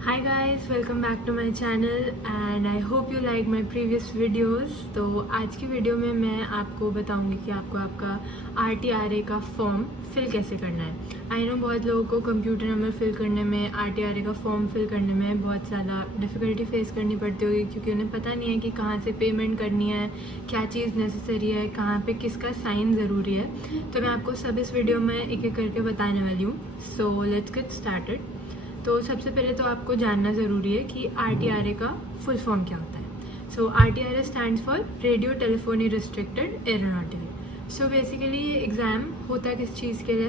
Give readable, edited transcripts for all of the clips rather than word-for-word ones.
Hi guys, welcome back to my channel and I hope you like my previous videos। तो आज की video में मैं आपको बताऊंगी कि आपको आपका RTRA का फॉर्म फिल कैसे करना है। आई नो बहुत लोगों को कंप्यूटर नंबर फिल करने में, RTRA का फॉर्म फिल करने में बहुत ज़्यादा डिफ़िकल्टी फेस करनी पड़ती होगी क्योंकि उन्हें पता नहीं है कि कहाँ से पेमेंट करनी है, क्या चीज़ नेसेसरी है, कहाँ पे किसका साइन ज़रूरी है। तो मैं आपको सब इस वीडियो में एक एक करके बताने वाली हूँ। So let's get started. तो सबसे पहले तो आपको जानना ज़रूरी है कि RTRA का फुल फॉर्म क्या होता है। सो RTRA stands for radio telephony restricted aeronautical. So basically ये एग्ज़ाम होता है किस चीज़ के लिए,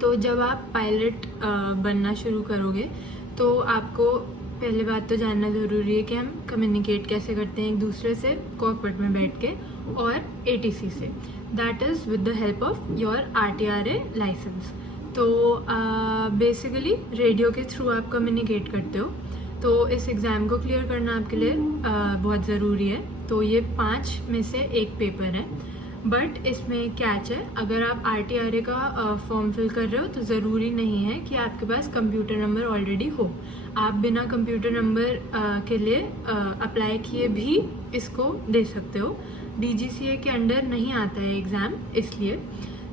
तो जब आप पायलट बनना शुरू करोगे तो आपको पहले बात तो जानना ज़रूरी है कि हम कम्युनिकेट कैसे करते हैं एक दूसरे से कॉकपिट में बैठ के और ATC से, that is with the help of your RTRA licence. तो बेसिकली रेडियो के थ्रू आप कम्युनिकेट करते हो। तो इस एग्ज़ाम को क्लियर करना आपके लिए बहुत ज़रूरी है। तो ये 5 में से एक पेपर है, बट इसमें कैच है, अगर आप RTRA का फॉर्म फिल कर रहे हो तो ज़रूरी नहीं है कि आपके पास कंप्यूटर नंबर ऑलरेडी हो। आप बिना कंप्यूटर नंबर के लिए अप्लाई किए भी इसको दे सकते हो। DGCA के अंडर नहीं आता है एग्ज़ाम, इसलिए।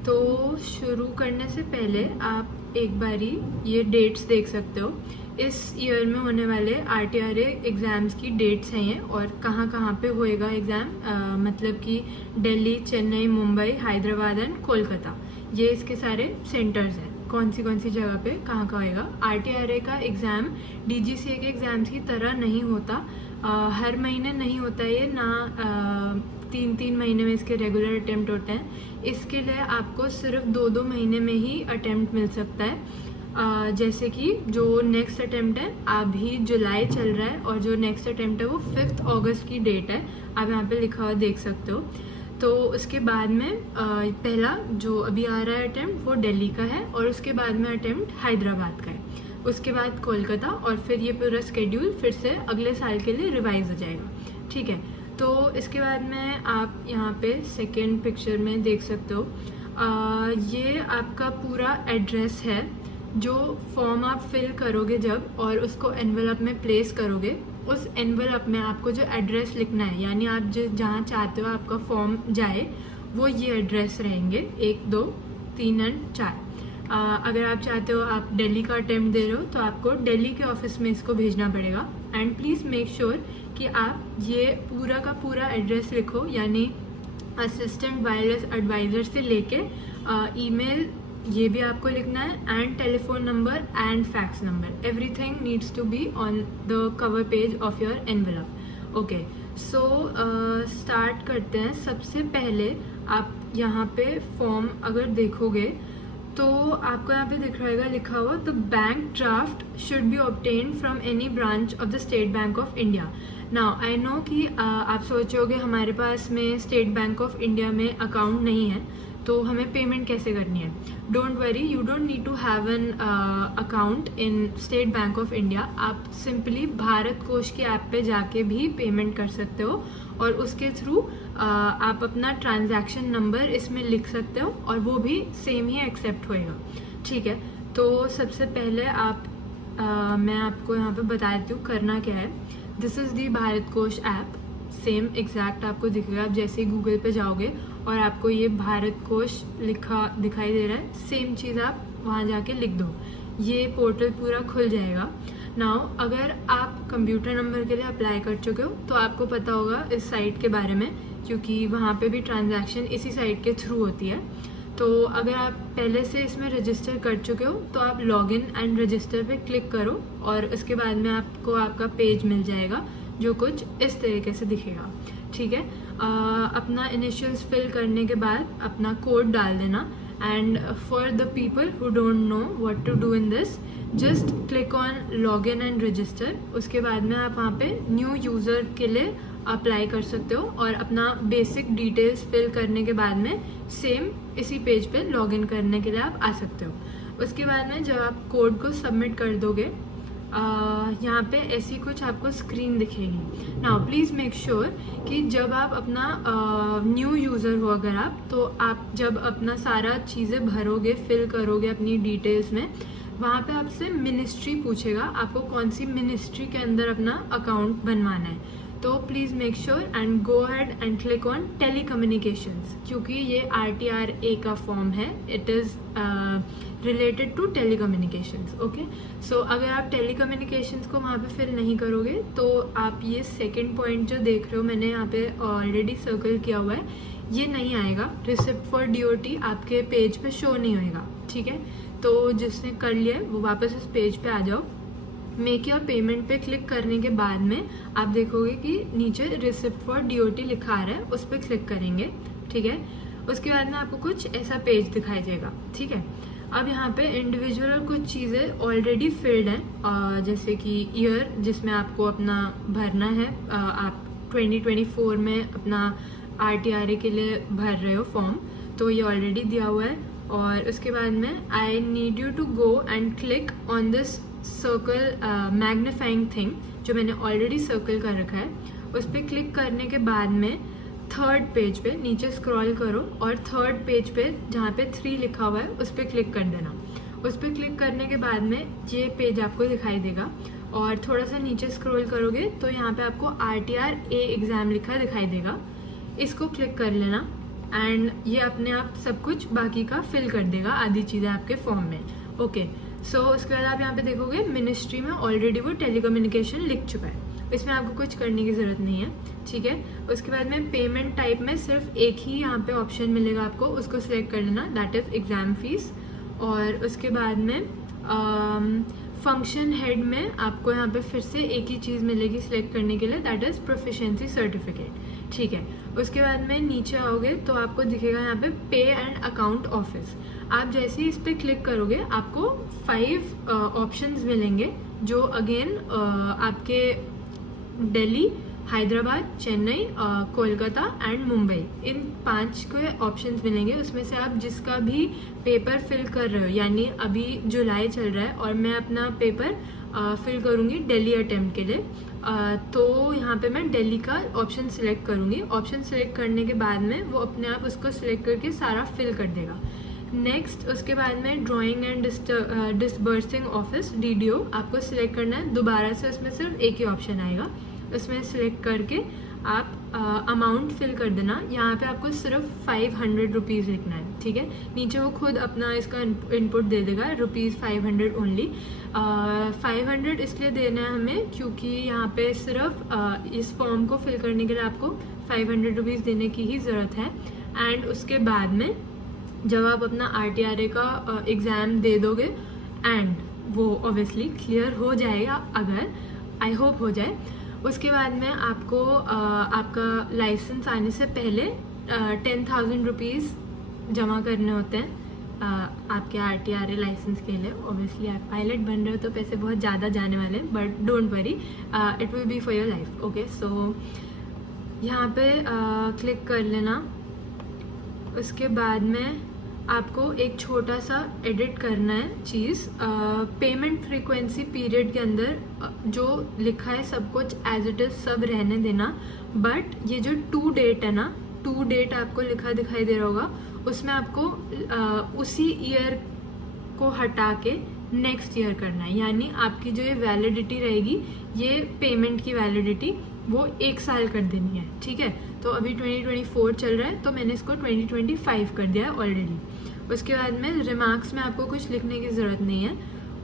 तो शुरू करने से पहले आप एक बारी ये डेट्स देख सकते हो। इस ईयर में होने वाले RTRA एग्ज़ाम्स की डेट्स हैं ये, और कहाँ कहाँ पे होएगा एग्ज़ाम, मतलब कि दिल्ली, चेन्नई, मुंबई, हैदराबाद एंड कोलकाता, ये इसके सारे सेंटर्स हैं। कौन सी जगह पे कहाँ का होएगा। RTRA का एग्ज़ाम DGCA के एग्ज़ाम्स की तरह नहीं होता, हर महीने नहीं होता ये ना, 3 महीने में इसके रेगुलर अटेम्प्ट होते हैं। इसके लिए आपको सिर्फ 2 महीने में ही अटेम्प्ट मिल सकता है। जैसे कि जो नेक्स्ट अटेम्प्ट है, अभी जुलाई चल रहा है और जो नेक्स्ट अटेम्प्ट है वो 5 अगस्त की डेट है, आप यहाँ पे लिखा हुआ देख सकते हो। तो उसके बाद में पहला जो अभी आ रहा है अटेम्प्ट वो दिल्ली का है, और उसके बाद में अटेम्प्ट हैदराबाद का है, उसके बाद कोलकाता, और फिर ये पूरा स्केड्यूल फिर से अगले साल के लिए रिवाइज हो जाएगा। ठीक है, तो इसके बाद में आप यहाँ पे सेकेंड पिक्चर में देख सकते हो, ये आपका पूरा एड्रेस है। जो फॉर्म आप फिल करोगे जब और उसको एनवेलप में प्लेस करोगे, उस एनवेलप में आपको जो एड्रेस लिखना है, यानी आप जहाँ चाहते हो आपका फॉर्म जाए, वो ये एड्रेस रहेंगे 1, 2, 3 एंड 4। अगर आप चाहते हो आप दिल्ली का अटेम्प्ट दे रहे हो तो आपको दिल्ली के ऑफिस में इसको भेजना पड़ेगा। एंड प्लीज़ मेक श्योर कि आप ये पूरा का पूरा एड्रेस लिखो, यानी असिस्टेंट वायरलेस एडवाइज़र से लेके ईमेल ये भी आपको लिखना है, and telephone number and fax number, everything needs to be on the cover page of your envelope. Okay, so start करते हैं। सबसे पहले आप यहाँ पे फॉर्म अगर देखोगे तो आपको यहाँ पे दिख रहेगा लिखा हुआ, the bank draft should be obtained from any branch of the State Bank of India. Now I know कि आप सोचोगे हमारे पास में स्टेट बैंक ऑफ इंडिया में अकाउंट नहीं है, तो हमें पेमेंट कैसे करनी है। Don't worry, you don't need to have an account in State Bank of India. आप सिंपली भारत कोष के ऐप पे जाके भी पेमेंट कर सकते हो, और उसके थ्रू आप अपना ट्रांजैक्शन नंबर इसमें लिख सकते हो, और वो भी सेम ही एक्सेप्ट होएगा। ठीक है, तो सबसे पहले आप मैं आपको यहाँ पे बता देती हूँ करना क्या है। दिस इज़ दी भारत कोष ऐप, सेम एग्जैक्ट आपको दिखेगा। आप जैसे ही गूगल पे जाओगे और आपको ये भारत कोष लिखा दिखाई दे रहा है, सेम चीज़ आप वहाँ जाके लिख दो, ये पोर्टल पूरा खुल जाएगा। नाउ अगर आप कंप्यूटर नंबर के लिए अप्लाई कर चुके हो तो आपको पता होगा इस साइट के बारे में, क्योंकि वहाँ पे भी ट्रांजैक्शन इसी साइट के थ्रू होती है। तो अगर आप पहले से इसमें रजिस्टर कर चुके हो तो आप लॉगिन एंड रजिस्टर पे क्लिक करो, और उसके बाद में आपको आपका पेज मिल जाएगा जो कुछ इस तरीके से दिखेगा। ठीक है, अपना इनिशियल्स फिल करने के बाद अपना कोड डाल देना। And for the people who don't know what to do in this, just click on login and register. उसके बाद में आप वहाँ पे न्यू यूज़र के लिए अप्लाई कर सकते हो, और अपना बेसिक डिटेल्स फिल करने के बाद में सेम इसी पेज पे लॉगिन करने के लिए आप आ सकते हो। उसके बाद में जब आप कोड को सबमिट कर दोगे, यहाँ पे ऐसी कुछ आपको स्क्रीन दिखेगी। नाउ प्लीज़ मेक श्योर कि जब आप अपना न्यू यूज़र हो अगर आप, तो आप जब अपना सारा चीज़ें भरोगे, फिल करोगे अपनी डिटेल्स में, वहाँ पे आपसे मिनिस्ट्री पूछेगा, आपको कौन सी मिनिस्ट्री के अंदर अपना अकाउंट बनवाना है। तो please make sure and go ahead and click on telecommunications, क्योंकि ये RTRA का फॉर्म है, it is related to telecommunications. Okay, so अगर आप टेली कम्युनिकेशंस को वहाँ पे फिल नहीं करोगे तो आप ये सेकंड पॉइंट जो देख रहे हो मैंने यहाँ पे ऑलरेडी सर्कल किया हुआ है, ये नहीं आएगा। रिसिप्ट फॉर DOT आपके पेज पे शो नहीं होएगा, ठीक है। तो जिसने कर लिया है वो वापस इस पेज पे आ जाओ। मेक योर पेमेंट पे क्लिक करने के बाद में आप देखोगे कि नीचे रिसिप्ट फॉर DOT लिखा आ रहा है, उस पर क्लिक करेंगे, ठीक है। उसके बाद में आपको कुछ ऐसा पेज दिखाई देगा, ठीक है। अब यहाँ पे इंडिविजुअल और कुछ चीज़ें ऑलरेडी फिल्ड हैं, जैसे कि ईयर जिसमें आपको अपना भरना है, आप 2024 में अपना RTRA के लिए भर रहे हो फॉर्म, तो ये ऑलरेडी दिया हुआ है। और उसके बाद में I need you to go and click on this circle magnifying thing जो मैंने ऑलरेडी सर्कल कर रखा है। उस पर क्लिक करने के बाद में थर्ड पेज पे नीचे स्क्रॉल करो और थर्ड पेज पे जहाँ पे 3 लिखा हुआ है उस पर क्लिक कर देना। उस पर क्लिक करने के बाद में ये पेज आपको दिखाई देगा और थोड़ा सा नीचे स्क्रॉल करोगे तो यहाँ पे आपको RTRA एग्ज़ाम लिखा दिखाई देगा, इसको क्लिक कर लेना एंड ये अपने आप सब कुछ बाकी का फिल कर देगा, आधी चीज़ें आपके फॉर्म में। ओके, सो उसके बाद आप यहाँ पे देखोगे मिनिस्ट्री में ऑलरेडी वो टेलीकम्युनिकेशन लिख चुका है, इसमें आपको कुछ करने की ज़रूरत नहीं है, ठीक है। उसके बाद में पेमेंट टाइप में सिर्फ एक ही यहाँ पे ऑप्शन मिलेगा आपको, उसको सिलेक्ट कर लेना, दैट इज़ एग्ज़ाम फीस। और उसके बाद में फंक्शन हेड में आपको यहाँ पे फिर से एक ही चीज़ मिलेगी सिलेक्ट करने के लिए, दैट इज़ प्रोफिशिएंसी सर्टिफिकेट, ठीक है। उसके बाद में नीचे आओगे तो आपको दिखेगा यहाँ पे पे एंड अकाउंट ऑफिस। आप जैसे ही इस पर क्लिक करोगे आपको 5 ऑप्शंस मिलेंगे जो अगेन आपके दिल्ली, हैदराबाद, चेन्नई, कोलकाता एंड मुंबई, इन 5 के ऑप्शंस मिलेंगे। उसमें से आप जिसका भी पेपर फिल कर रहे हो, यानी अभी जुलाई चल रहा है और मैं अपना पेपर फिल करूँगी दिल्ली अटेम्प्ट के लिए, तो यहाँ पे मैं दिल्ली का ऑप्शन सिलेक्ट करूँगी। ऑप्शन सिलेक्ट करने के बाद में वो अपने आप उसको सिलेक्ट करके सारा फिल कर देगा। नेक्स्ट उसके बाद में drawing and disbursing office DDO आपको सिलेक्ट करना है। दोबारा से उसमें सिर्फ एक ही ऑप्शन आएगा, उसमें सिलेक्ट करके आप अमाउंट फिल कर देना। यहाँ पे आपको सिर्फ 500 रुपीज़ लिखना है, ठीक है। नीचे वो खुद अपना इसका इनपुट दे देगा, ₹500 ओनली। 500 इसलिए देना है हमें क्योंकि यहाँ पे सिर्फ इस फॉर्म को फिल करने के लिए आपको 500 रुपीज़ देने की ही ज़रूरत है। एंड उसके बाद में जब आप अपना RTRA का एग्ज़ाम दे दोगे एंड वो ऑब्वियसली क्लियर हो जाएगा, अगर आई होप हो जाए, उसके बाद में आपको आपका लाइसेंस आने से पहले 10,000 रुपीज़ जमा करने होते हैं आपके RTRA लाइसेंस के लिए। ऑब्वियसली आप पायलट बन रहे हो तो पैसे बहुत ज़्यादा जाने वाले हैं, but don't worry, it will be for your life. Okay, so यहाँ पे क्लिक कर लेना। उसके बाद में आपको एक छोटा सा एडिट करना है चीज़, पेमेंट फ्रीक्वेंसी पीरियड के अंदर जो लिखा है सब कुछ एज इट इज़ सब रहने देना, बट ये जो टू डेट है ना, टू डेट आपको लिखा दिखाई दे रहा होगा, उसमें आपको उसी ईयर को हटा के नेक्स्ट ईयर करना है। यानी आपकी जो ये वैलिडिटी रहेगी, ये पेमेंट की वैलिडिटी, वो 1 साल कर देनी है, ठीक है। तो अभी 2024 चल रहा है तो मैंने इसको 2025 कर दिया है ऑलरेडी। उसके बाद में रिमार्क्स में आपको कुछ लिखने की ज़रूरत नहीं है,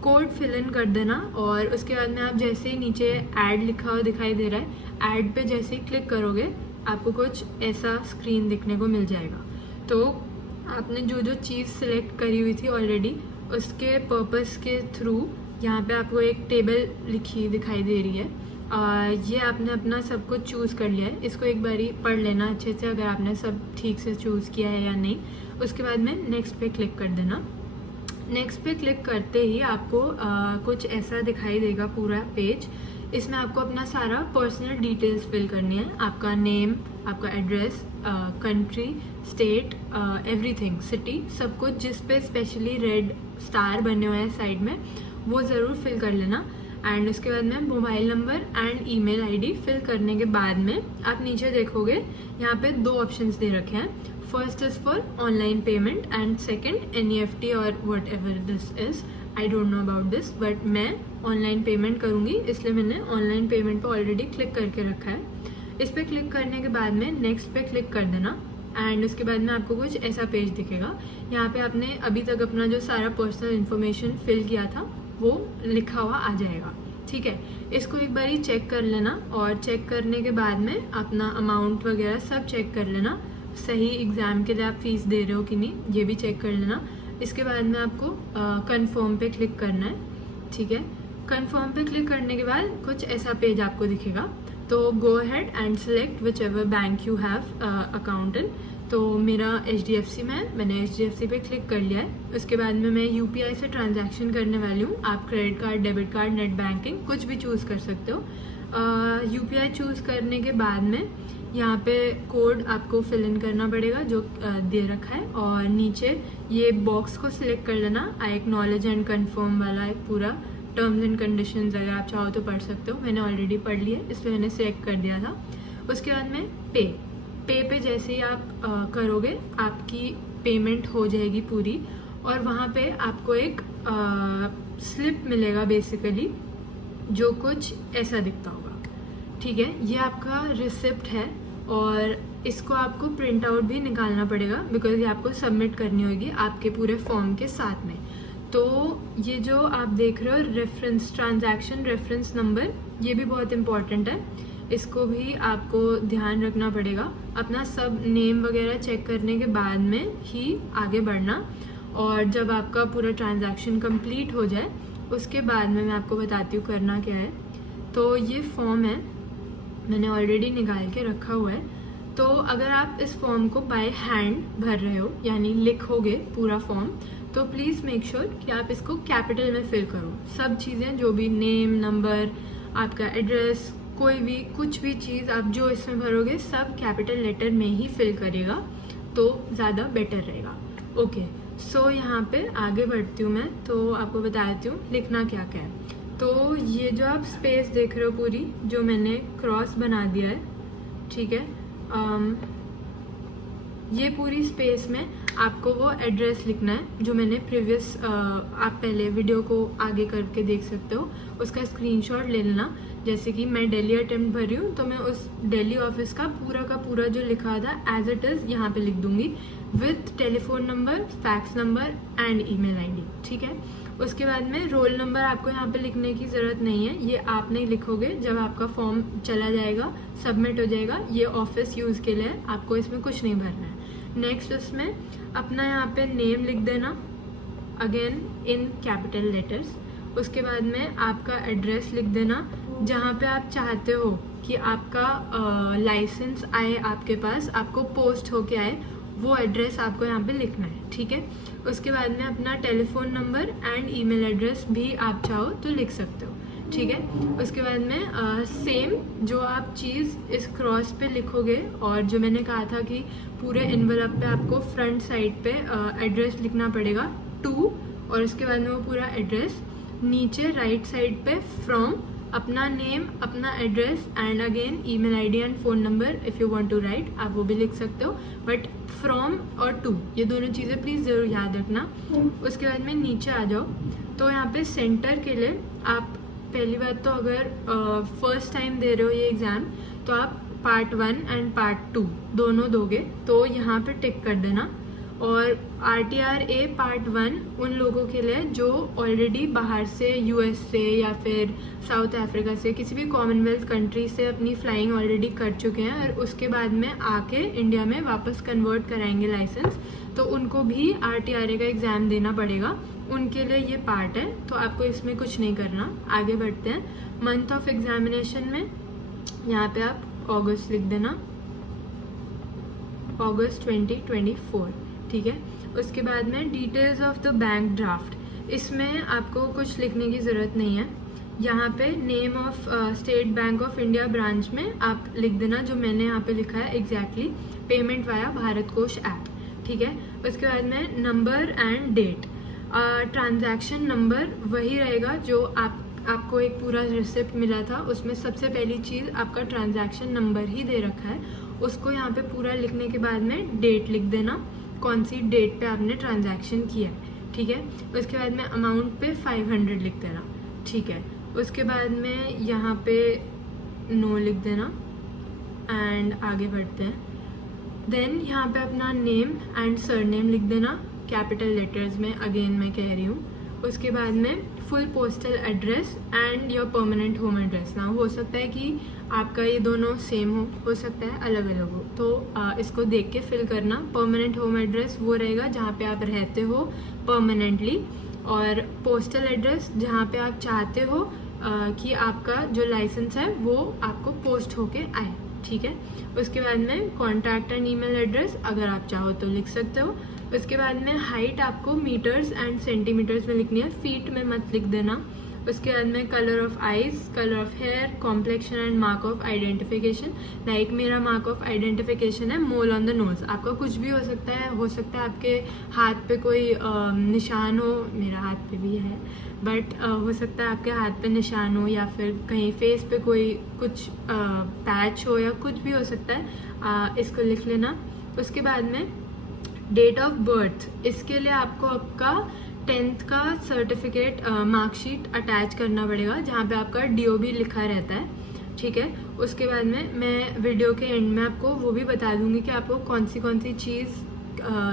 कोड फिल इन कर देना। और उसके बाद में आप जैसे ही नीचे ऐड लिखा हुआ दिखाई दे रहा है, ऐड पे जैसे ही क्लिक करोगे आपको कुछ ऐसा स्क्रीन दिखने को मिल जाएगा। तो आपने जो जो चीज़ सिलेक्ट करी हुई थी ऑलरेडी, उसके पर्पस के थ्रू यहाँ पे आपको एक टेबल लिखी दिखाई दे रही है। ये आपने अपना सब कुछ चूज़ कर लिया है, इसको एक बारी पढ़ लेना अच्छे से अगर आपने सब ठीक से चूज़ किया है या नहीं। उसके बाद में नेक्स्ट पे क्लिक कर देना। नेक्स्ट पे क्लिक करते ही आपको कुछ ऐसा दिखाई देगा पूरा पेज। इसमें आपको अपना सारा पर्सनल डिटेल्स फिल करनी है, आपका नेम, आपका address, country, state, everything, city, सब कुछ, जिस पे स्पेशली रेड स्टार बने हुए हैं साइड में, वो ज़रूर फिल कर लेना। एंड उसके बाद में mobile number and email ID fill करने के बाद में आप नीचे देखोगे यहाँ पे 2 ऑप्शंस दे रखे हैं। First is for online payment and second NEFT और what ever this is, I don't know about this, but मैं ऑनलाइन पेमेंट करूँगी, इसलिए मैंने ऑनलाइन पेमेंट पे ऑलरेडी क्लिक करके रखा है। इस पर क्लिक करने के बाद में नेक्स्ट पे क्लिक कर देना एंड उसके बाद में आपको कुछ ऐसा पेज दिखेगा। यहाँ पे आपने अभी तक अपना जो सारा पर्सनल इन्फॉर्मेशन फिल किया था वो लिखा हुआ आ जाएगा, ठीक है। इसको एक बार ही चेक कर लेना और चेक करने के बाद में अपना अमाउंट वगैरह सब चेक कर लेना, सही एग्ज़ाम के लिए आप फीस दे रहे हो कि नहीं ये भी चेक कर लेना। इसके बाद में आपको कंफर्म पे क्लिक करना है, ठीक है। कंफर्म पे क्लिक करने के बाद कुछ ऐसा पेज आपको दिखेगा, तो गो ahead and select which ever bank you have account in. तो मेरा HDFC में है, मैंने HDFC पे क्लिक कर लिया है। उसके बाद में मैं UPI से ट्रांजैक्शन करने वाली हूँ। आप credit card, debit card, net banking कुछ भी चूज़ कर सकते हो। UPI चूज़ करने के बाद में यहाँ पे कोड आपको फिल इन करना पड़ेगा जो दे रखा है, और नीचे ये बॉक्स को सिलेक्ट कर लेना। आई एक्नॉलेज एंड कन्फर्म वाला है पूरा, टर्म्स एंड कंडीशंस अगर आप चाहो तो पढ़ सकते हो। मैंने ऑलरेडी पढ़ लिया है इसलिए मैंने सिलेक्ट कर दिया था। उसके बाद में पे पे जैसे ही आप करोगे आपकी पेमेंट हो जाएगी पूरी, और वहाँ पे आपको एक स्लिप मिलेगा बेसिकली, जो कुछ ऐसा दिखता होगा, ठीक है। ये आपका रिसिप्ट है और इसको आपको प्रिंट आउट भी निकालना पड़ेगा बिकॉज ये आपको सबमिट करनी होगी आपके पूरे फॉर्म के साथ में। तो ये जो आप देख रहे हो रेफरेंस, ट्रांजैक्शन रेफरेंस नंबर, ये भी बहुत इंपॉर्टेंट है, इसको भी आपको ध्यान रखना पड़ेगा। अपना सब नेम वगैरह चेक करने के बाद में ही आगे बढ़ना, और जब आपका पूरा ट्रांजैक्शन कंप्लीट हो जाए उसके बाद में मैं आपको बताती हूँ करना क्या है। तो ये फॉर्म है, मैंने ऑलरेडी निकाल के रखा हुआ है। तो अगर आप इस फॉर्म को बाय हैंड भर रहे हो यानी लिखोगे पूरा फॉर्म, तो प्लीज़ मेक श्योर कि आप इसको कैपिटल में फिल करो। सब चीज़ें जो भी नेम, नंबर, आपका एड्रेस, कोई भी कुछ भी चीज़ आप जो इसमें भरोगे सब कैपिटल लेटर में ही फिल करिएगा, तो ज़्यादा बेटर रहेगा। ओके, सो यहाँ पे आगे बढ़ती हूँ मैं, तो आपको बता देती हूँ लिखना क्या क्या है। तो ये जो आप स्पेस देख रहे हो पूरी, जो मैंने क्रॉस बना दिया है, ठीक है, ये पूरी स्पेस में आपको वो एड्रेस लिखना है जो मैंने प्रीवियस, आप पहले वीडियो को आगे करके देख सकते हो, उसका स्क्रीनशॉट ले लेना। जैसे कि मैं दिल्ली अटेम्प्ट भर रही हूँ तो मैं उस दिल्ली ऑफिस का पूरा जो लिखा था एज इट इज़ यहाँ पे लिख दूंगी, with telephone number, fax number and email ID, ठीक है। उसके बाद में रोल नंबर आपको यहाँ पे लिखने की ज़रूरत नहीं है, ये आप नहीं लिखोगे, जब आपका फॉर्म चला जाएगा, सबमिट हो जाएगा, ये ऑफिस यूज़ के लिए, आपको इसमें कुछ नहीं भरना है। नेक्स्ट उसमें अपना यहाँ पे नेम लिख देना, अगेन इन कैपिटल लेटर्स। उसके बाद में आपका एड्रेस लिख देना, जहाँ पे आप चाहते हो कि आपका लाइसेंस आए आपके पास, आपको पोस्ट होके आए, वो एड्रेस आपको यहाँ पे लिखना है, ठीक है। उसके बाद में अपना telephone number and email address भी आप चाहो तो लिख सकते हो, ठीक है। उसके बाद में सेम जो आप चीज़ इस क्रॉस पे लिखोगे, और जो मैंने कहा था कि पूरे एनवलप पे आपको फ्रंट साइड पे एड्रेस लिखना पड़ेगा 2, और उसके बाद में वो पूरा एड्रेस, नीचे राइट साइड पे फ्रॉम, अपना नेम, अपना address and again email ID and phone number if you want to write, आप वो भी लिख सकते हो, बट फ्रॉम और टू ये दोनों चीज़ें प्लीज़ ज़रूर याद रखना। उसके बाद में नीचे आ जाओ, तो यहाँ पे सेंटर के लिए आप पहली बात तो अगर फर्स्ट टाइम दे रहे हो ये एग्ज़ाम, तो आप पार्ट 1 एंड पार्ट 2 दोनों दोगे, तो यहाँ पे टिक कर देना। और RTRA पार्ट 1 उन लोगों के लिए जो ऑलरेडी बाहर से, US से या फिर साउथ अफ्रीका से, किसी भी कॉमनवेल्थ कंट्री से अपनी फ्लाइंग ऑलरेडी कर चुके हैं और उसके बाद में आके इंडिया में वापस कन्वर्ट कराएंगे लाइसेंस, तो उनको भी RTRA का एग्ज़ाम देना पड़ेगा, उनके लिए ये पार्ट है। तो आपको इसमें कुछ नहीं करना। आगे बढ़ते हैं। मंथ ऑफ एग्जामिनेशन में यहाँ पे आप अगस्त लिख देना, अगस्त 2024, ठीक है। उसके बाद में details of the bank draft, इसमें आपको कुछ लिखने की ज़रूरत नहीं है। यहाँ पे name of state Bank of India branch में आप लिख देना जो मैंने यहाँ पे लिखा है एग्जैक्टली, पेमेंट वाया भारत कोष ऐप, ठीक है। उसके बाद में number and date, transaction number वही रहेगा जो आपको एक पूरा रिसिप्ट मिला था, उसमें सबसे पहली चीज़ आपका ट्रांजैक्शन नंबर ही दे रखा है, उसको यहाँ पे पूरा लिखने के बाद में डेट लिख देना, कौन सी डेट पे आपने ट्रांजैक्शन किया है, ठीक है। उसके बाद में अमाउंट पे 500 लिख देना, ठीक है। उसके बाद में यहाँ पे नो लिख देना एंड आगे बढ़ते हैं। देन यहाँ पे अपना नेम एंड सरनेम लिख देना कैपिटल लेटर्स में, अगेन मैं कह रही हूँ। उसके बाद में full postal address and your permanent home address. ना हो सकता है कि आपका ये दोनों सेम हो सकता है अलग अलग हो, तो इसको देख के फिल करना। परमानेंट होम एड्रेस वो रहेगा जहाँ पे आप रहते हो परमानेंटली, और पोस्टल एड्रेस जहाँ पे आप चाहते हो कि आपका जो लाइसेंस है वो आपको पोस्ट होके आए, ठीक है। उसके बाद में कॉन्टैक्ट एंड ईमेल एड्रेस अगर आप चाहो तो लिख सकते हो। उसके बाद में हाइट आपको मीटर्स एंड सेंटीमीटर्स में लिखनी है, फीट में मत लिख देना। उसके बाद में colour of eyes, colour of hair, complexion and mark of identification. Like मेरा मार्क ऑफ आइडेंटिफिकेशन है मोल ऑन द नोज, आपका कुछ भी हो सकता है आपके हाथ पे कोई निशान हो, मेरा हाथ पे भी है, बट हो सकता है आपके हाथ पे निशान हो, या फिर कहीं फेस पे कोई कुछ पैच हो, या कुछ भी हो सकता है, इसको लिख लेना। उसके बाद में डेट ऑफ बर्थ, इसके लिए आपको आपका 10th का सर्टिफिकेट मार्कशीट अटैच करना पड़ेगा जहाँ पे आपका DOB लिखा रहता है, ठीक है। उसके बाद में मैं वीडियो के एंड में आपको वो भी बता दूंगी कि आपको कौन सी चीज़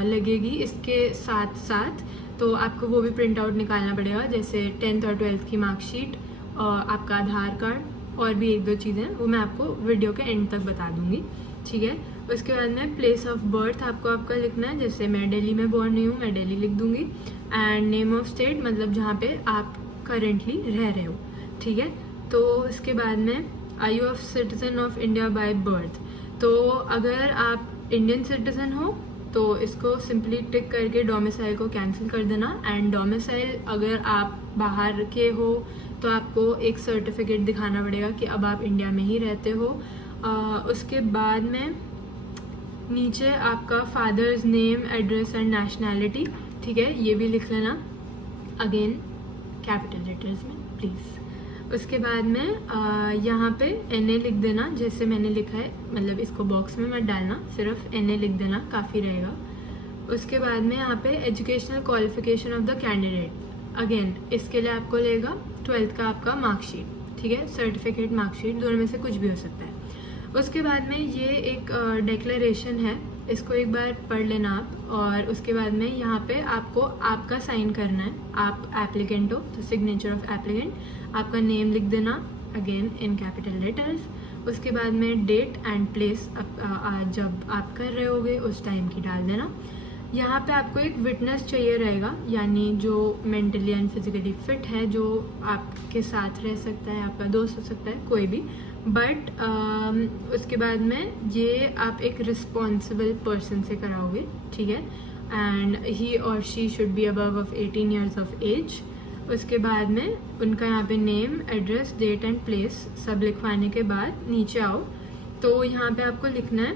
लगेगी इसके साथ साथ, तो आपको वो भी प्रिंट आउट निकालना पड़ेगा, जैसे 10th और 12th की मार्कशीट, आपका आधार कार्ड, और भी 1-2 चीज़ें वो मैं आपको वीडियो के एंड तक बता दूंगी, ठीक है। उसके बाद में प्लेस ऑफ बर्थ आपको आपका लिखना है, जैसे मैं दिल्ली में बॉर्न हुई हूँ, मैं दिल्ली लिख दूंगी। एंड नेम ऑफ स्टेट, मतलब जहाँ पे आप करेंटली रह रहे हो, ठीक है। तो उसके बाद में are you of citizen of India by birth, तो अगर आप इंडियन सिटीजन हो तो इसको सिंपली टिक करके डोमिसाइल को कैंसिल कर देना। एंड डोमिसाइल अगर आप बाहर के हो तो आपको एक सर्टिफिकेट दिखाना पड़ेगा कि अब आप इंडिया में ही रहते हो। उसके बाद में नीचे आपका father's name, address and nationality, ठीक है, ये भी लिख लेना, अगेन कैपिटल लेटर्स में प्लीज़। उसके बाद में यहाँ पे NA लिख देना, जैसे मैंने लिखा है, मतलब इसको बॉक्स में मत डालना, सिर्फ NA लिख देना, काफ़ी रहेगा। उसके बाद में यहाँ पे educational qualification of the candidate, again इसके लिए आपको लेगा 12th का आपका मार्कशीट, ठीक है, सर्टिफिकेट मार्कशीट, दोनों में से कुछ भी हो सकता है। उसके बाद में ये एक डिक्लेरेशन है, इसको एक बार पढ़ लेना आप, और उसके बाद में यहाँ पे आपको आपका साइन करना है, आप एप्लीकेंट हो तो सिग्नेचर ऑफ एप्लीकेंट, आपका नेम लिख देना, अगेन इन कैपिटल लेटर्स। उसके बाद में डेट एंड प्लेस जब आप कर रहे होगे उस टाइम की डाल देना। यहाँ पे आपको एक विटनेस चाहिए रहेगा, यानी जो मेंटली एंड फिजिकली फिट है, जो आपके साथ रह सकता है, आपका दोस्त हो सकता है, कोई भी, बट उसके बाद में ये आप एक रिस्पॉन्सिबल पर्सन से कराओगे, ठीक है। एंड ही और she should be above of 18 years of age. उसके बाद में उनका यहाँ पे name, address, date and place सब लिखवाने के बाद नीचे आओ, तो यहाँ पे आपको लिखना है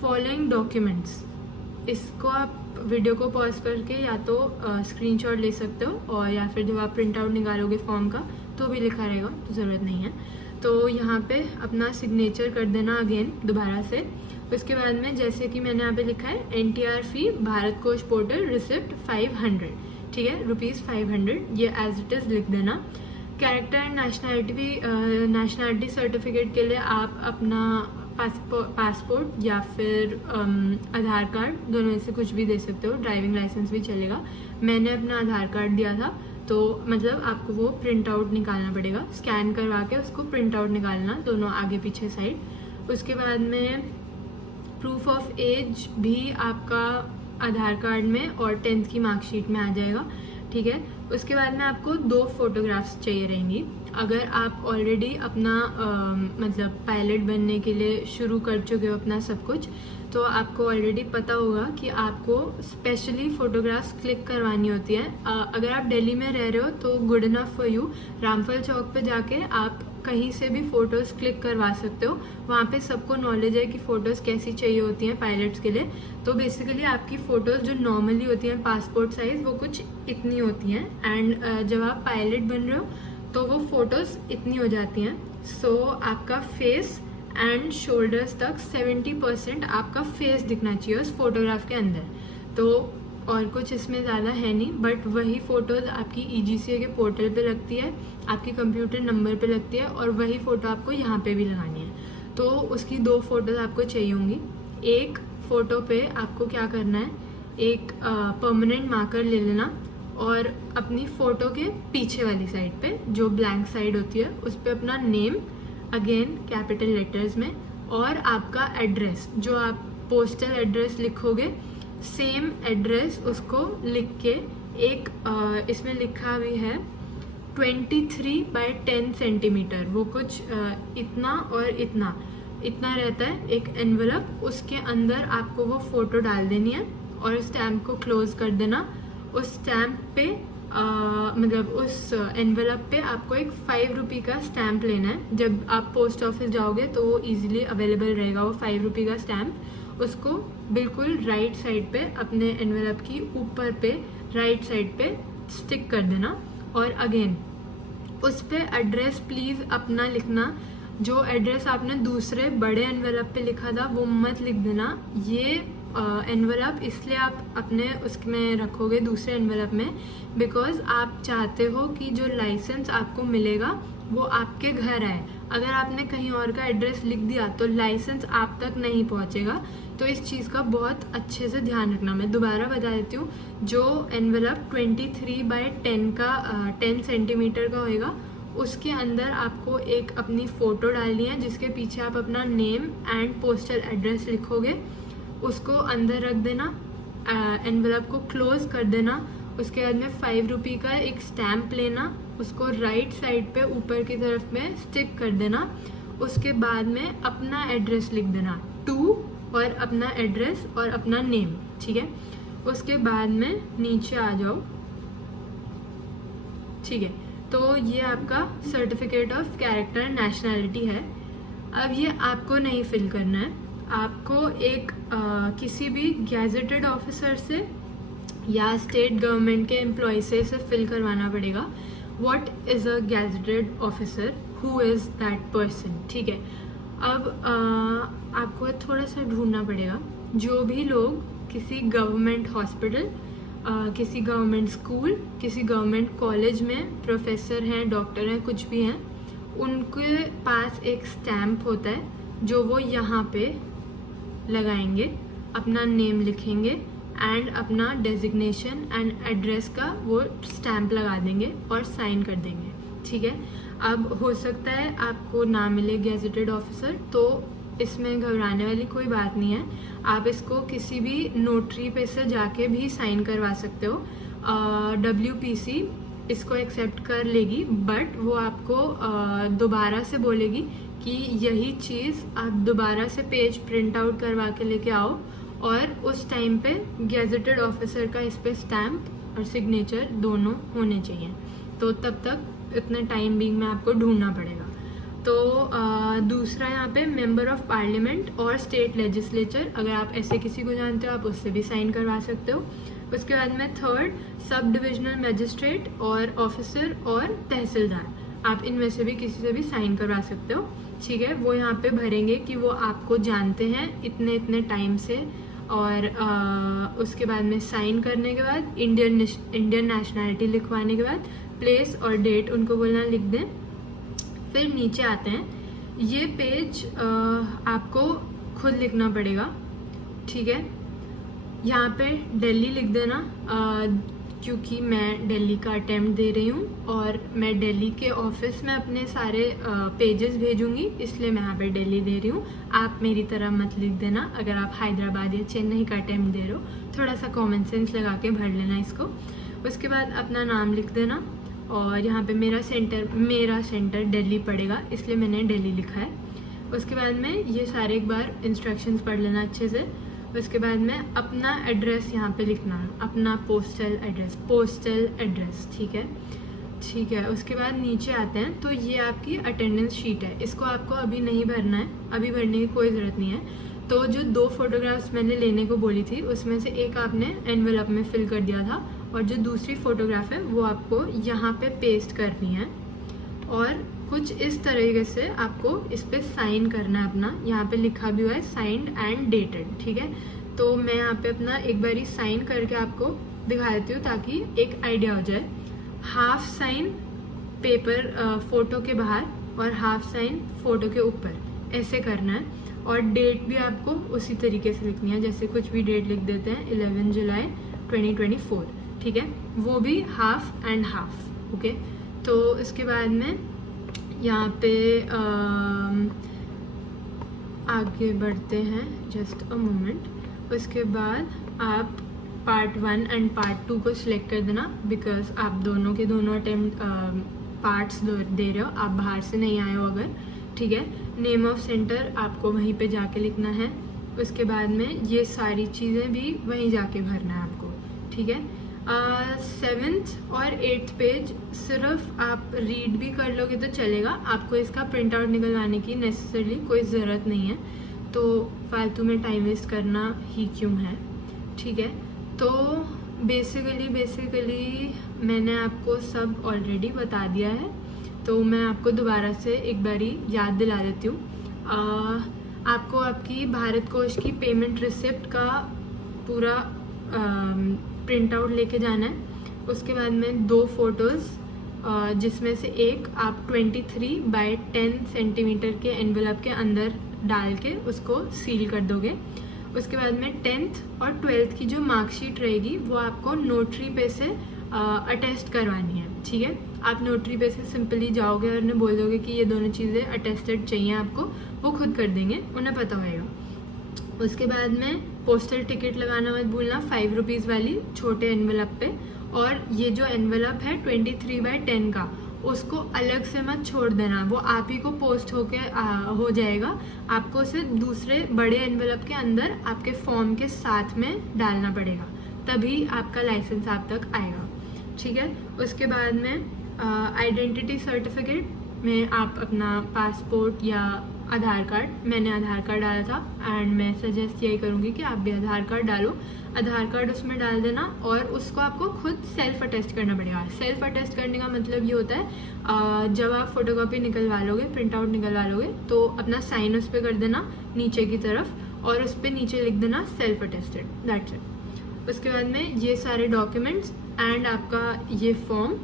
फॉलोइंग डॉक्यूमेंट्स। इसको आप वीडियो को पॉज करके या तो स्क्रीनशॉट ले सकते हो, और या फिर जब आप प्रिंट आउट निकालोगे फॉर्म का तो भी लिखा रहेगा, तो ज़रूरत नहीं है। तो यहाँ पे अपना सिग्नेचर कर देना अगेन दोबारा से। उसके बाद में जैसे कि मैंने यहाँ पे लिखा है NTR फी भारत कोश पोर्टल रिसिप्ट 500, ठीक है, ₹500, ये एज इट इज़ लिख देना। कैरेक्टर एंड नेशनैलिटी सर्टिफिकेट के लिए आप अपना पासपोर्ट या फिर आधार कार्ड, दोनों में से कुछ भी दे सकते हो, ड्राइविंग लाइसेंस भी चलेगा। मैंने अपना आधार कार्ड दिया था, तो मतलब आपको वो प्रिंट आउट निकालना पड़ेगा, स्कैन करवा के उसको प्रिंट आउट निकालना, दोनों आगे पीछे साइड। उसके बाद में प्रूफ ऑफ एज भी आपका आधार कार्ड में और 10th की मार्कशीट में आ जाएगा, ठीक है। उसके बाद में आपको 2 फोटोग्राफ्स चाहिए रहेंगी। अगर आप ऑलरेडी अपना मतलब पायलट बनने के लिए शुरू कर चुके हो अपना सब कुछ, तो आपको ऑलरेडी पता होगा कि आपको स्पेशली फ़ोटोग्राफ्स क्लिक करवानी होती है। अगर आप दिल्ली में रह रहे हो तो गुड इनफ फॉर यू, रामफल चौक पे जाके आप कहीं से भी फ़ोटोज़ क्लिक करवा सकते हो। वहाँ पे सबको नॉलेज है कि फ़ोटोज़ कैसी चाहिए होती हैं पायलट्स के लिए। तो बेसिकली आपकी फ़ोटोज़ जो नॉर्मली होती हैं पासपोर्ट साइज़, वो कुछ इतनी होती हैं, एंड जब आप पायलट बन रहे हो तो वो फ़ोटोज़ इतनी हो जाती हैं। सो आपका फेस एंड शोल्डर्स तक 70% आपका फेस दिखना चाहिए उस फोटोग्राफ के अंदर। तो और कुछ इसमें ज़्यादा है नहीं, बट वही फ़ोटोज़ आपकी EGCA के पोर्टल पे लगती है, आपकी कंप्यूटर नंबर पे लगती है, और वही फ़ोटो आपको यहाँ पे भी लगानी है। तो उसकी 2 फ़ोटोज़ आपको चाहिए होंगी। एक फ़ोटो पे आपको क्या करना है, एक परमानेंट मार्कर ले लेना और अपनी फ़ोटो के पीछे वाली साइड पे जो ब्लैंक साइड होती है उस पर अपना नेम अगेन कैपिटल लेटर्स में और आपका एड्रेस जो आप पोस्टल एड्रेस लिखोगे सेम एड्रेस उसको लिख के एक इसमें लिखा भी है 23x10 सेंटीमीटर, वो कुछ इतना और इतना रहता है एक एनवलप, उसके अंदर आपको वो फ़ोटो डाल देनी है और स्टैम्प को क्लोज कर देना। उस स्टैम्प पे मतलब उस एनवलप पे आपको एक 5 रुपये का स्टैम्प लेना है। जब आप पोस्ट ऑफिस जाओगे तो वो ईजिली अवेलेबल रहेगा वो 5 रुपये का स्टैम्प। उसको बिल्कुल राइट साइड पे अपने एनवलप की ऊपर पे राइट साइड पे स्टिक कर देना और अगेन उस पे एड्रेस प्लीज़ अपना लिखना। जो एड्रेस आपने दूसरे बड़े एनवलप पे लिखा था वो मत लिख देना। ये एनवलप इसलिए आप अपने उसमें रखोगे दूसरे एनवलप में बिकॉज आप चाहते हो कि जो लाइसेंस आपको मिलेगा वो आपके घर आए। अगर आपने कहीं और का एड्रेस लिख दिया तो लाइसेंस आप तक नहीं पहुंचेगा। तो इस चीज़ का बहुत अच्छे से ध्यान रखना। मैं दोबारा बता देती हूँ, जो एनवलप 23x10 का 10 सेंटीमीटर का होएगा उसके अंदर आपको एक अपनी फ़ोटो डालनी है जिसके पीछे आप अपना नेम एंड पोस्टल एड्रेस लिखोगे। उसको अंदर रख देना, एनवलप को क्लोज कर देना। उसके बाद में 5 रुपये का एक स्टैम्प लेना, उसको राइट साइड पे ऊपर की तरफ में स्टिक कर देना। उसके बाद में अपना एड्रेस लिख देना 2 और अपना एड्रेस और अपना नेम, ठीक है। उसके बाद में नीचे आ जाओ, ठीक है। तो ये आपका certificate of character and nationality है। अब ये आपको नहीं फिल करना है, आपको एक किसी भी गैजेटेड ऑफिसर से या स्टेट गवर्नमेंट के एम्प्लॉय से इसे फिल करवाना पड़ेगा। What is a gazetted officer, who is that person, ठीक है। अब आपको थोड़ा सा ढूंढना पड़ेगा। जो भी लोग किसी गवर्नमेंट हॉस्पिटल, किसी गवर्नमेंट स्कूल, किसी गवर्नमेंट कॉलेज में प्रोफेसर हैं, डॉक्टर हैं, कुछ भी हैं, उनके पास एक स्टैम्प होता है जो वो यहाँ पे लगाएंगे, अपना नेम लिखेंगे एंड अपना डेजिग्नेशन एंड एड्रेस का वो स्टैम्प लगा देंगे और साइन कर देंगे, ठीक है। अब हो सकता है आपको ना मिले गैजेटेड ऑफिसर, तो इसमें घबराने वाली कोई बात नहीं है। आप इसको किसी भी नोटरी पे से जाके भी साइन करवा सकते हो। WPC इसको एक्सेप्ट कर लेगी, बट वो आपको दोबारा से बोलेगी कि यही चीज़ आप दोबारा से पेज प्रिंट आउट करवा के लेके आओ और उस टाइम पे गैजेटेड ऑफिसर का इस पे स्टैम्प और सिग्नेचर दोनों होने चाहिए। तो तब तक इतने टाइम बीइंग में आपको ढूंढना पड़ेगा। तो दूसरा यहाँ पे मेंबर ऑफ पार्लियामेंट और स्टेट लेजिस्लेचर, अगर आप ऐसे किसी को जानते हो आप उससे भी साइन करवा सकते हो। उसके बाद में थर्ड सब डिविजनल मजिस्ट्रेट और ऑफिसर और तहसीलदार, आप इनमें से भी किसी से भी साइन करवा सकते हो, ठीक है। वो यहाँ पे भरेंगे कि वो आपको जानते हैं इतने इतने टाइम से। और उसके बाद में साइन करने के बाद इंडियन नेशनैलिटी लिखवाने के बाद प्लेस और डेट उनको बोलना लिख दें। फिर नीचे आते हैं, ये पेज आपको खुद लिखना पड़ेगा, ठीक है। यहाँ पे दिल्ली लिख देना, क्योंकि मैं दिल्ली का अटेम्प्ट दे रही हूँ और मैं दिल्ली के ऑफिस में अपने सारे पेजेस भेजूंगी, इसलिए मैं यहाँ पे दिल्ली दे रही हूँ। आप मेरी तरह मत लिख देना अगर आप हैदराबाद या चेन्नई का अटेम्प्ट दे रहे हो, थोड़ा सा कॉमन सेंस लगा के भर लेना इसको। उसके बाद अपना नाम लिख देना और यहाँ पे मेरा सेंटर दिल्ली पड़ेगा, इसलिए मैंने दिल्ली लिखा है। उसके बाद में ये सारे एक बार इंस्ट्रक्शंस पढ़ लेना अच्छे से। उसके बाद में अपना एड्रेस यहाँ पे लिखना है, अपना पोस्टल एड्रेस, ठीक है। उसके बाद नीचे आते हैं, तो ये आपकी अटेंडेंस शीट है, इसको आपको अभी नहीं भरना है, अभी भरने की कोई ज़रूरत नहीं है। तो जो 2 फोटोग्राफ्स मैंने लेने को बोली थी उसमें से एक आपने एनवेलप में फिल कर दिया था और जो दूसरी फ़ोटोग्राफ है वो आपको यहाँ पे पेस्ट करनी है और कुछ इस तरीके से आपको इस पर साइन करना है अपना। यहाँ पे लिखा भी हुआ है साइंड एंड डेटेड, ठीक है। तो मैं यहाँ पे अपना एक बारी साइन करके आपको दिखा देती हूँ ताकि एक आइडिया हो जाए। हाफ साइन पेपर फोटो के बाहर और हाफ साइन फोटो के ऊपर ऐसे करना है। और डेट भी आपको उसी तरीके से लिखनी है, जैसे कुछ भी डेट लिख देते हैं 11 जुलाई 2024, ठीक है, वो भी हाफ एंड हाफ। ओके, तो इसके बाद में यहाँ पे आगे बढ़ते हैं, जस्ट अ मोमेंट। उसके बाद आप पार्ट 1 एंड पार्ट 2 को सिलेक्ट कर देना, बिकॉज आप दोनों के दोनों अटेम्प्ट पार्ट्स दे रहे हो, आप बाहर से नहीं आए हो अगर, ठीक है। नेम ऑफ सेंटर आपको वहीं पे जाके लिखना है। उसके बाद में ये सारी चीज़ें भी वहीं जाके भरना है आपको, ठीक है। 7th और 8th पेज सिर्फ आप रीड भी कर लोगे तो चलेगा, आपको इसका प्रिंट आउट निकलवाने की नेसेसरली कोई ज़रूरत नहीं है, तो फालतू में टाइम वेस्ट करना ही क्यों है, ठीक है। तो बेसिकली मैंने आपको सब ऑलरेडी बता दिया है, तो मैं आपको दोबारा से एक बारी याद दिला देती हूँ। आपको आपकी भारत कोष की पेमेंट रिसिप्ट का पूरा प्रिंट आउट लेके जाना है। उसके बाद में 2 फोटोज़, जिसमें से एक आप 23 बाय 10 सेंटीमीटर के एनवेलप के अंदर डाल के उसको सील कर दोगे। उसके बाद में 10th और 12th की जो मार्कशीट रहेगी वो आपको नोटरी पे से अटेस्ट करवानी है, ठीक है। आप नोटरी पे से सिंपली जाओगे और उन्हें बोल दोगे कि ये दोनों चीज़ें अटेस्टेड चाहिए आपको, वो खुद कर देंगे, उन्हें पता होएगा। उसके बाद में पोस्टल टिकट लगाना मत भूलना, 5 रुपीज़ वाली छोटे एनवेलप पे। और ये जो एनवेलप है 23 बाय 10 का, उसको अलग से मत छोड़ देना, वो आप ही को पोस्ट होके हो जाएगा। आपको उसे दूसरे बड़े एनवेलप के अंदर आपके फॉर्म के साथ में डालना पड़ेगा, तभी आपका लाइसेंस आप तक आएगा, ठीक है। उसके बाद में आइडेंटिटी सर्टिफिकेट में आप अपना पासपोर्ट या आधार कार्ड, मैंने आधार कार्ड डाला था एंड मैं सजेस्ट यही करूँगी कि आप भी आधार कार्ड डालो। आधार कार्ड उसमें डाल देना और उसको आपको खुद सेल्फ अटेस्ट करना पड़ेगा। सेल्फ अटेस्ट करने का मतलब ये होता है जब आप फोटोकॉपी निकलवा लोगे, प्रिंट आउट निकलवा लोगे, तो अपना साइन उस पर कर देना नीचे की तरफ और उस पर नीचे लिख देना सेल्फ अटेस्टेड, दैट्स इट। उसके बाद में ये सारे डॉक्यूमेंट्स एंड आपका ये फॉर्म,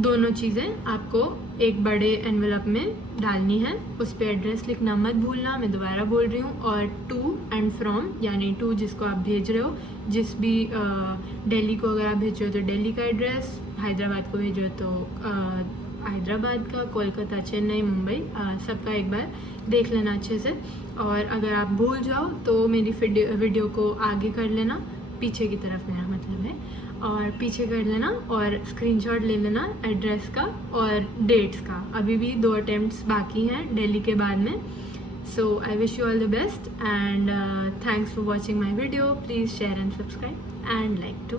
दोनों चीज़ें आपको एक बड़े एनवेलप में डालनी है। उस पर एड्रेस लिखना मत भूलना, मैं दोबारा बोल रही हूँ। और टू एंड फ्रॉम, यानी टू जिसको आप भेज रहे हो, जिस भी दिल्ली को अगर आप भेज रहे हो तो दिल्ली का एड्रेस, हैदराबाद को भेज रहे हो तो हैदराबाद का, कोलकाता, चेन्नई, मुंबई, सबका एक बार देख लेना अच्छे से। और अगर आप भूल जाओ तो मेरी वीडियो को आगे कर लेना, पीछे की तरफ मेरा मतलब है, और पीछे कर लेना और स्क्रीनशॉट ले लेना एड्रेस का और डेट्स का। अभी भी 2 अटेम्प्ट्स बाकी हैं दिल्ली के बाद में। So I wish you all the best and thanks for watching my video. Please share and subscribe and like to.